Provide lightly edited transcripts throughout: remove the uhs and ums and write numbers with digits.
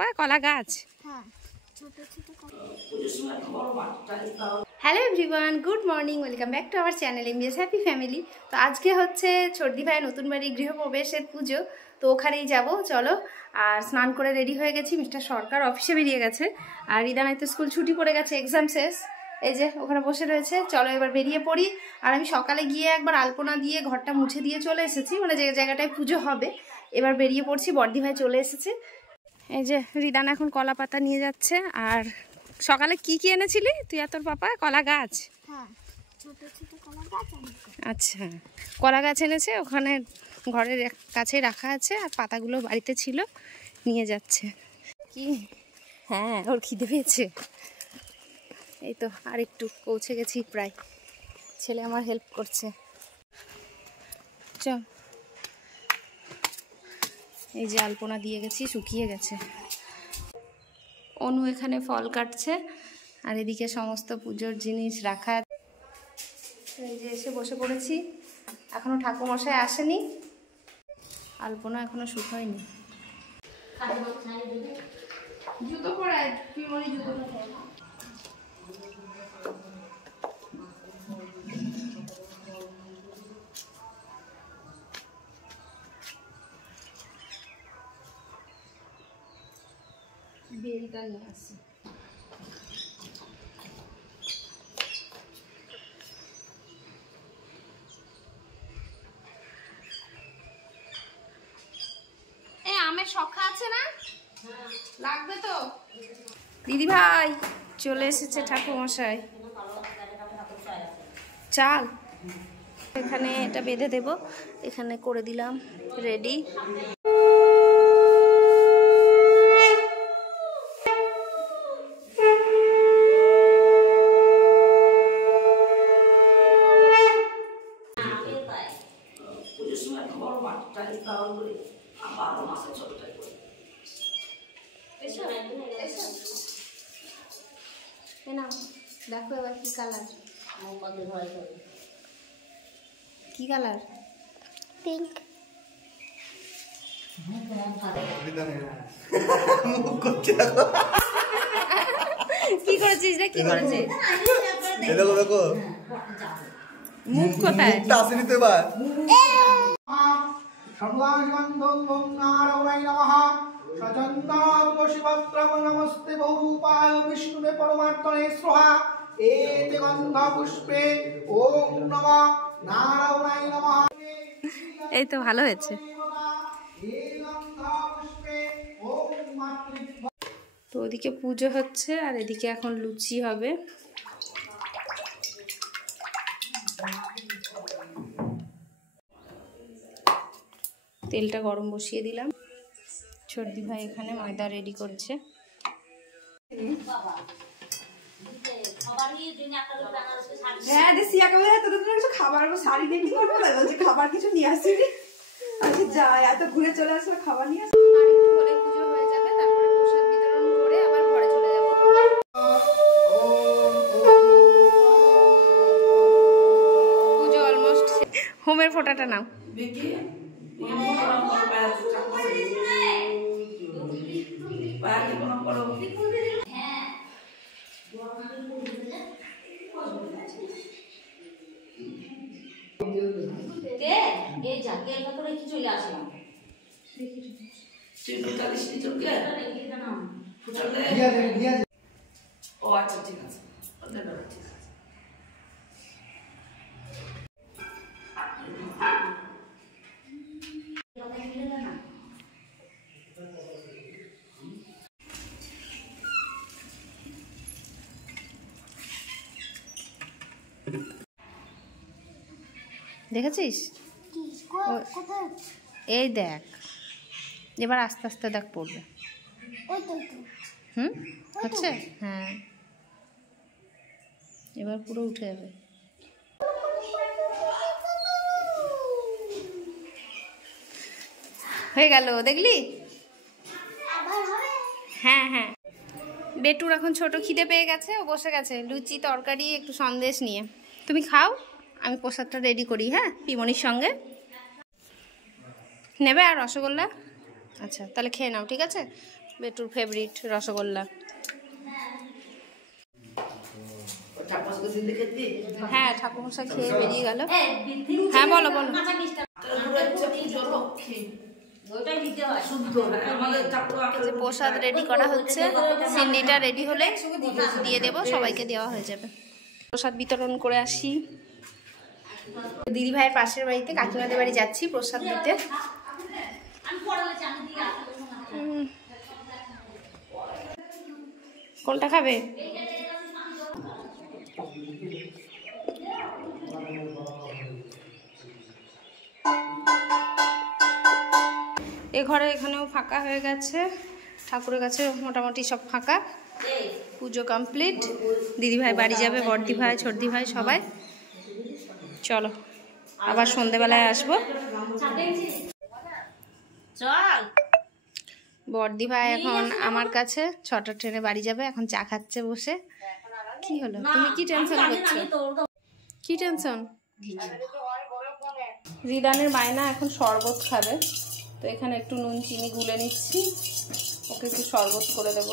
পাপা কলা গাছ। Hello everyone, good morning, welcome back to our channel MBS happy family. তো আজকে হচ্ছে ছোটদি ভাইয়ের নতুন বাড়ি গৃহপ্রবেশের পুজো, তো ওখানেই যাব। চলো, আর স্নান করে রেডি হয়ে গেছি। মিস্টার সরকার অফিসে বেরিয়ে গেছে, আর রিদানাই তো স্কুল ছুটি পড়ে গেছে, এক্সাম শেষ। এই যে ওখানে বসে রয়েছে। চলো এবার বেরিয়ে পড়ি। আর আমি সকালে গিয়ে একবার আলপনা দিয়ে ঘরটা মুছে দিয়ে চলে এসেছি, মানে যে জায়গাটায় পুজো হবে। এবার বেরিয়ে পড়ছি, বড়দি ভাই চলে এসেছে। এই যে রিদানা এখন কলা পাতা নিয়ে যাচ্ছে। আর সকালে কি কি এনেছিলি তুই আর তোর পাপা? কলা গাছ। আচ্ছা, কলা গাছ এনেছে, ওখানে ঘরের কাছেই রাখা আছে, আর পাতাগুলো বাড়িতে ছিল, নিয়ে যাচ্ছে। কি? হ্যাঁ, ওর খিদে পেয়েছে। এই তো আর একটু পৌঁছে গেছি প্রায়। ছেলে আমার হেল্প করছে। চল, এই যে আলপনা দিয়ে গেছি, শুকিয়ে গেছে। অনু এখানে ফল কাটছে, আর এদিকে সমস্ত পুজোর জিনিস রাখা। এই যে এসে বসে পড়েছি। এখনো ঠাকুরমশাই আসেনি, আলপনা এখনো শুকায়নি। জুতো পরে জুতো বেলটা নিয়ে আসি। আমের শখা আছে না? লাগবে তো। দিদি ভাই চলে এসেছে ঠাকুরমশাই। চাল এখানে এটা বেঁধে দেব, এখানে করে দিলাম রেডি। দেখো এবার কি কালার? কি কালার? পিঙ্ক। কি করেছিস রে? কি করেছিস? দেখো দেখো মুখ কোথায়? মুখটা আসেনি তো এবার। নমস্তে বহুরূপায় বিষ্ণুবে পরমাত্মনে স্বাহা। এতে গন্ধ পুষ্পে ওম নমঃ নারায়ণায় নমঃ। এই তো ভালো হয়েছে। তো ওদিকে পুজো হচ্ছে, আর এদিকে এখন লুচি হবে। তেলটা গরম বসিয়ে দিলাম। ছোটদি ভাই এখানে ময়দা রেডি করছে। খাবার কিছু নিয়ে আসিনি, যাই এত ঘুরে চলে আসলে খাবার নিয়ে আসি। আর একটু হলে পুজো হয়ে যাবে, তারপরে প্রসাদ বিতরণ করে আবার ঘরে চলে যাব। পুজো অলমোস্ট। হোমের ফোঁটাটা নাও। দেখেছিস? এই দেখ, এবার আস্তে আস্তে দেখ পড়বে। হচ্ছে? হ্যাঁ, এবার পুরো উঠে যাবে। হয়ে গেল, দেখলি? হ্যাঁ হ্যাঁ। বেটুর এখন ছোট খিদে পেয়ে গেছে, ও বসে গেছে লুচি তরকারি একটু সন্দেশ নিয়ে। তুমি খাও, আমি প্রসাদটা রেডি করি। হ্যাঁ, পিমনির সঙ্গে নেবে আর রসগোল্লা। আচ্ছা তাহলে খেয়ে নাও, ঠিক আছে? বেটুর ফেভারিট রসগোল্লা। হ্যাঁ, ঠাকুরমশাই খেয়ে বেরিয়ে গেল। হ্যাঁ বলো বলো। প্রসাদ রেডি করা হচ্ছে, সিন্নিটা রেডি হলে দিয়ে দেব, সবাইকে দেওয়া হয়ে যাবে। প্রসাদ বিতরণ করে আসি। দিদি ভাইয়ের পাশের বাড়িতে কাকিমাদের বাড়ি যাচ্ছি প্রসাদ দিতে। কোনটা খাবে? এ ঘরে এখানেও ফাঁকা হয়ে গেছে, ঠাকুরের কাছে মোটামুটি সব ফাঁকা। পুজো কমপ্লিট। দিদিভাই বাড়ি যাবে, বড়দি ভাই, ছোটদি ভাই সবাই। চলো আবার সন্ধেবেলায় আসবো। চল। বড়দি ভাই এখন আমার কাছে, 6টার ট্রেনে বাড়ি যাবে। এখন চা খাচ্ছে বসে। কি হলো, তুমি কি টেনশন করছো? কি টেনশন? রিদানের বায়না এখন শরবত খাবে, তো এখানে একটু নুন চিনি গুলে নিচ্ছি, ওকে একটু শরবত করে দেব।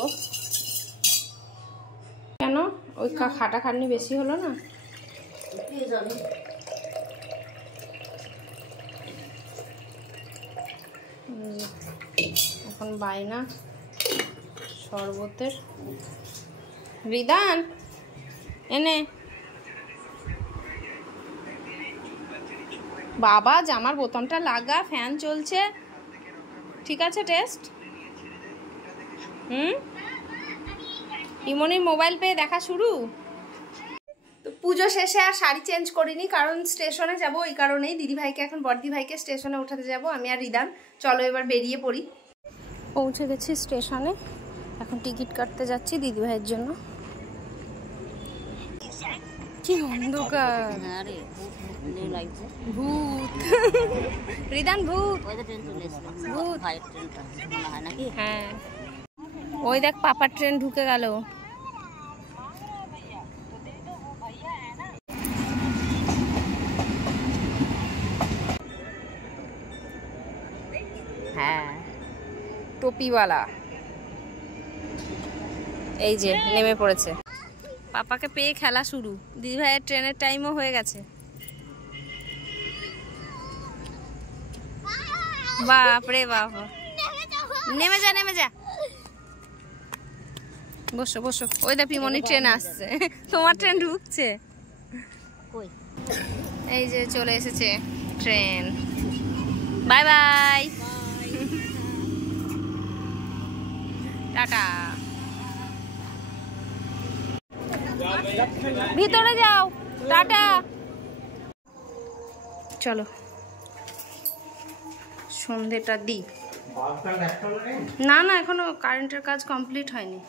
কেন, ওই খাটা খাটনি বেশি হলো না? এখন বায়না শরবতের। রিদান এনে বাবা জামার বোতামটা লাগা, ফ্যান চলছে। ঠিক আছে টেস্ট। ইমনির মোবাইল পেয়ে দেখা শুরু। তো পুজো শেষে আর শাড়ি চেঞ্জ করিনি, কারণ স্টেশনে যাব, ওই কারণেই। দিদিভাইকে এখন বড়দি ভাইকে স্টেশনে উঠাতে যাব, আমি আর রিদান। চলো এবার বেরিয়ে পড়ি। পৌঁছে গেছি স্টেশনে, এখন টিকিট কাটতে যাচ্ছি দিদিভাইয়ের জন্য। কি অন্ধকার, ভূত। রিদান ভূত, ভূত। হ্যাঁ, ওই দেখ পাপার ট্রেন ঢুকে গেল। হ্যাঁ, টুপিওয়ালা এই যে নেমে পড়েছে। পাপাকে পেয়ে খেলা শুরু। দিদিভাইয়ের ট্রেনের টাইমও হয়ে গেছে। বাপ রে বাপ, নেমে যা নেমে যা। বসো বসো। ওই দা পিমনি ট্রেন আসছে, তোমার ট্রেন ঢুকছে। এই যে চলে এসেছে ট্রেন। Bye bye, tata. ভিতরে যাও, টাটা। চলো সন্ধেটা দিই। না না, এখনো কারেন্টের কাজ কমপ্লিট হয়নি।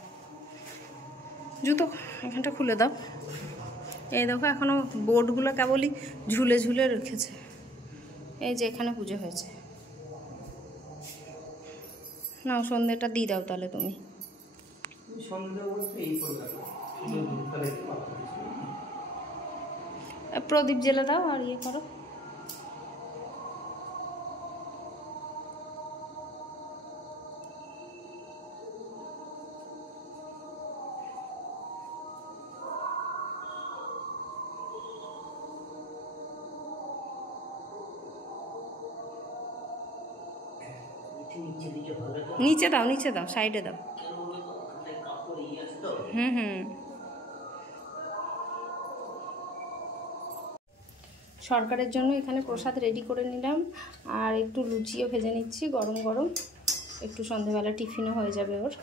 জুতো এখানটা খুলে দাও। এই দেখো এখনো বোর্ডগুলো কেবলই ঝুলে ঝুলে রেখেছে। এই যে এখানে পুজো হয়েছে। না, সন্ধেটা দিয়ে দাও তাহলে তুমি। প্রদীপ জ্বেলে দাও আর ইয়ে করো। নিচে দাও, নিচে দাও, সাইডে দাও। সরকারের জন্য এখানে প্রসাদ রেডি করে নিলাম, আর একটু লুচিও ভেজে নিচ্ছি গরম গরম। একটু সন্ধ্যেবেলা টিফিনও হয়ে যাবে ওর।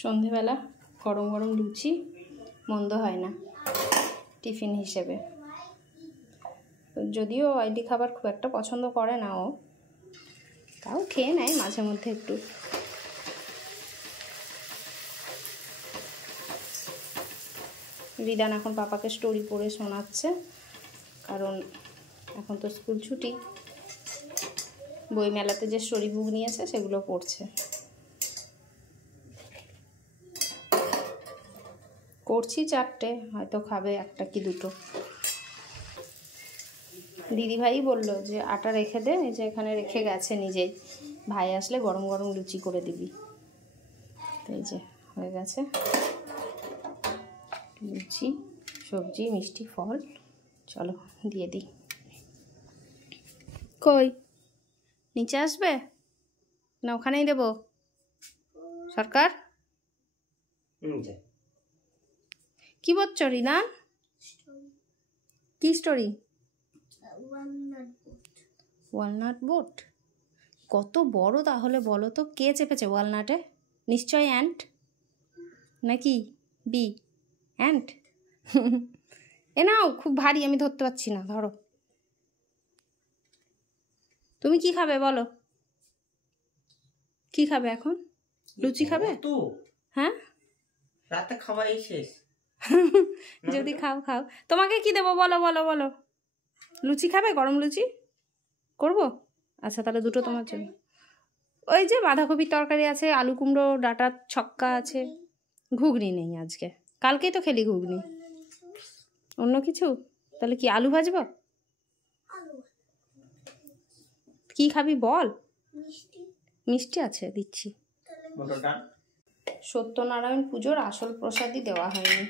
সন্ধেবেলা গরম গরম লুচি মন্দ হয় না টিফিন হিসেবে। যদিও অয়েলি খাবার খুব একটা পছন্দ করে না ও, তাও খেয়ে নেয় মাঝে মধ্যে একটু। রিদান এখন পাপাকে স্টোরি পড়ে শোনাচ্ছে, কারণ এখন তো স্কুল ছুটি। বইমেলাতে যে স্টোরি বুক নিয়েছে সেগুলো পড়ছে। করছি 4টে, হয়তো খাবে 1টা কি 2টো। দিদিভাই বললো যে আটা রেখে দে, এই যে এখানে রেখে গেছে নিজেই, ভাই আসলে গরম গরম লুচি করে দিবি। তো এই যে হয়ে গেছে লুচি, সবজি, মিষ্টি, ফল। চলো দিয়ে দিই। কই নিচে আসবে না ওখানেই দেবো? সরকার কি বলছো রিনান? কি স্টোরি? ওয়ালনাট বোট কত বড় তাহলে বলো তো? কে চেপেছে ওয়ালনাটে? নিশ্চয় অ্যান্ট, নাকি বি অ্যান্ট? এ নাও, খুব ভারী, আমি ধরতে পারছি না, ধরো। তুমি কি খাবে বলো? কি খাবে এখন? লুচি খাবে তো? হ্যাঁ, রাতে খাওয়াই শেষ। যদি খাও খাও, তোমাকে কি দেবো বলো বলো বলো? লুচি খাবে? গরম লুচি করবো? আচ্ছা তাহলে 2টো তোমার জন্য। ওই যে বাঁধাকপির তরকারি আছে, আলু কুমড়ো ডাঁটার ছক্কা আছে। ঘুগনি নেই আজকে, কালকেই তো খেলি ঘুগনি। অন্য কিছু? তাহলে কি আলু ভাজবো? কি খাবি বল? মিষ্টি আছে, দিচ্ছি। সত্যনারায়ণ পুজোর আসল প্রসাদই দেওয়া হয়নি,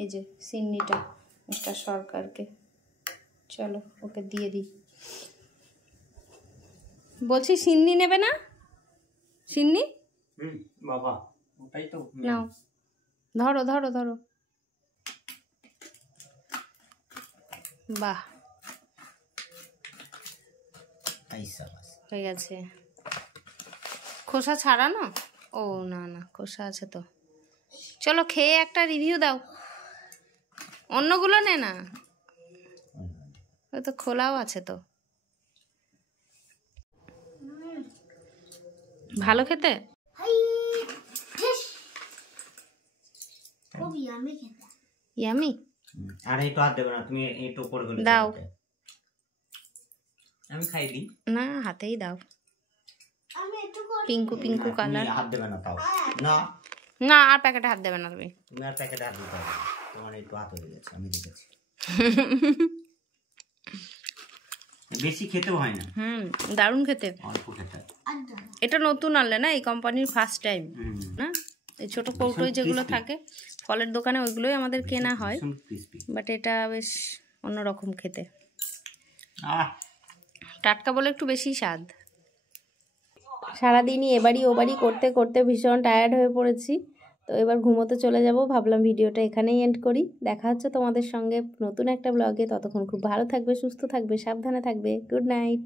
এই যে সিন্নিটা মিস্টার সরকারকে। চলো ওকে দিয়ে দিই। বলছি সিন্নি নেবে না? সিন্নি বাবা, ওটাই তো নাও, ধরো ধরো ধরো। বাহ, হয়ে গেছে। খোসা ছাড়ানো? ও না না, খোসা আছে তো। চলো খেয়ে একটা রিভিউ দাও। অন্যগুলো নে না, ওই তো খোলাও আছে তো। ভালো খেতে? ইয়ামি। আর একটু হাত দেবে না তুমি, একটু উপরে করে দাও। আমি খাই দিই না, হাতেই দাও। পিঙ্কু পিঙ্কু কালার। হাত দেবে না তাও না। না, আর প্যাকেটে হাত দেবে না তুমি। তুমি আর প্যাকেটে হাত দিতে হবে, তোমার একটু হাত হয়ে গেছে, আমি দেখেছি। বেশি খেতেও হয় না। দারুণ খেতে, অল্প খেতে। এটা নতুন আনলে না, এই কোম্পানির ফার্স্ট টাইম না? এই ছোট কৌটোয় যেগুলো থাকে ফলের দোকানে, ওইগুলোই আমাদের কেনা হয়, বাট এটা বেশ অন্যরকম খেতে। টাটকা বলে একটু বেশি স্বাদ। সারাদিনই এবারই ওবারই করতে করতে ভীষণ টায়ার্ড হয়ে পড়েছি, তো এবার ঘুমোতে চলে যাব। ভাবলাম ভিডিওটা এখানেই এন্ড করি। দেখা হচ্ছে তোমাদের সঙ্গে নতুন একটা ব্লগে। ততক্ষণ খুব ভালো থাকবে, সুস্থ থাকবে, সাবধানে থাকবে। Good night.